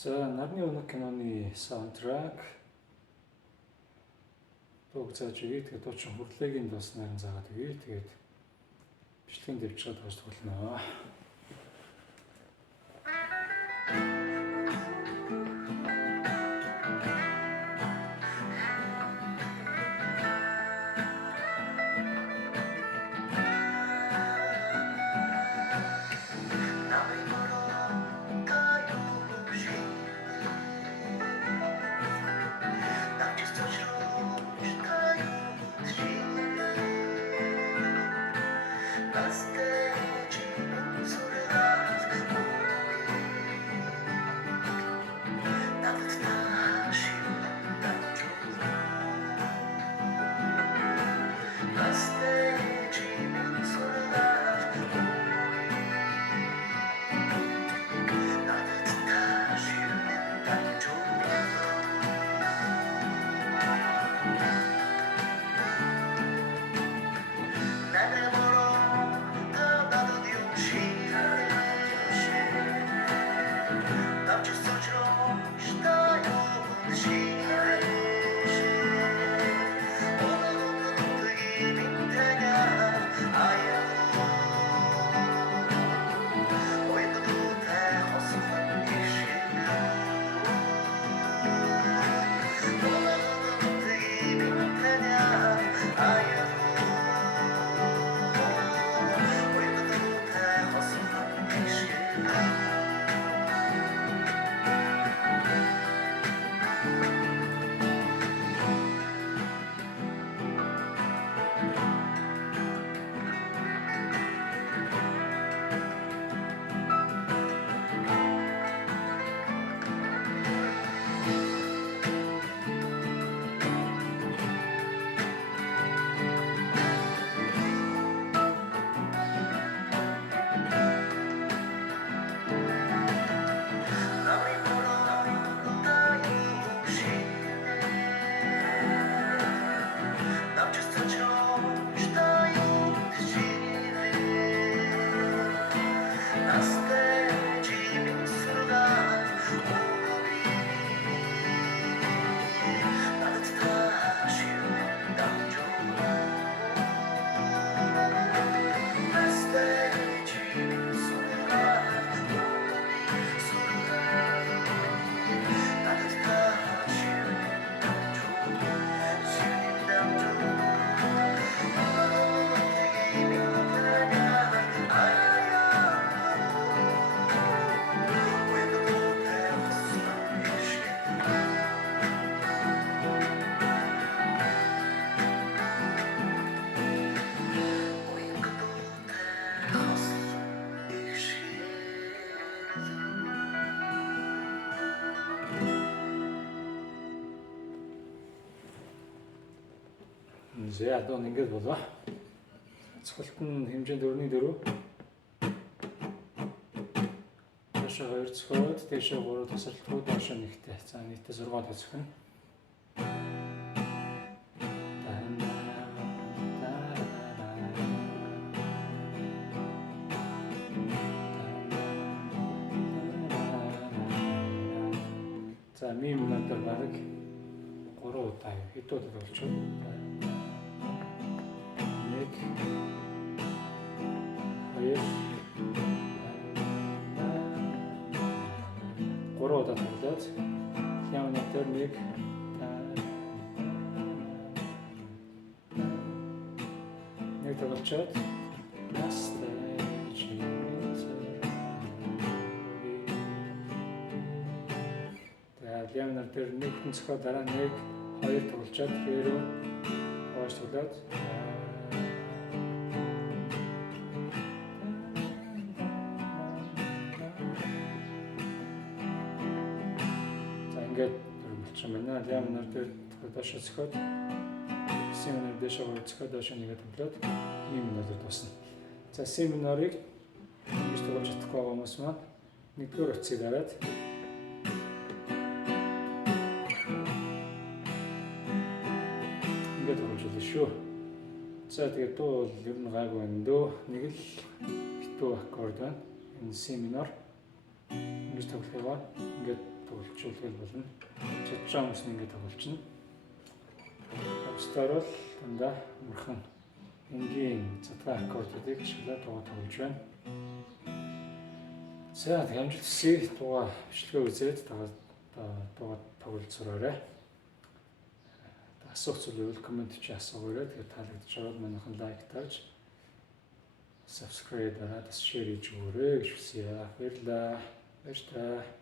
За нарны өнөг киноны саундтрак дууг зааж өгье. Тэгээд дуучин хурлаагийн дус нарийн заагаад өгье. Тэгээд бичлэгийн дэвчгээд гож тоглоно. За одоо ингэж болоо. Цохолт нь хэмжээнд 4-4. Дээшээ 2 цохоод, дээшээ 3 тасралтгүй, доошоо 1-тэй. За нийтдээ 6 тасрах нь. За ми минутаар бараг 3 удаа хэд удаа болчихвол 3 удаа тоглоод явна тэр нэг тоглолцоод явна тэр нэг цохоо дараа нэг 2 тоглолцоод хэрэг хоош тоглоод Манай ямар дээр доош цохоод семинар дэше цохоод доош нэгэ тоглоод ийм минутад тусна. За семинарыг ингэж тоглож чадахгүй хүмүүс маань нэгдүгээр утсыг дараад ингэж тоглож болно шүү. За тэгээд дуу бол ер нь гайгүй байна дөө. Нэг л битүү аккорд байна. Энэ семинар ингэж тоглох яваа. Ингээд тоглолцуулбал болно. Чадж байгаа хүмүүс нь ингэ тоглолцно. Бусдаар бол дандаа мөрхөн энгийн задгай аккордуудыг ашиглаад тоглож байна. За амжилт хүсье. Тугаа бичлэгээ үзээд тоглолцоорой. Асуух зүйл бол комент чи асуугаарай. Тэгээд таалагдж байгаад манайхан лайк тааж subscribe дараад share хийж өгөөрэй гэж хүсье. Баярлалаа. Баярлалаа.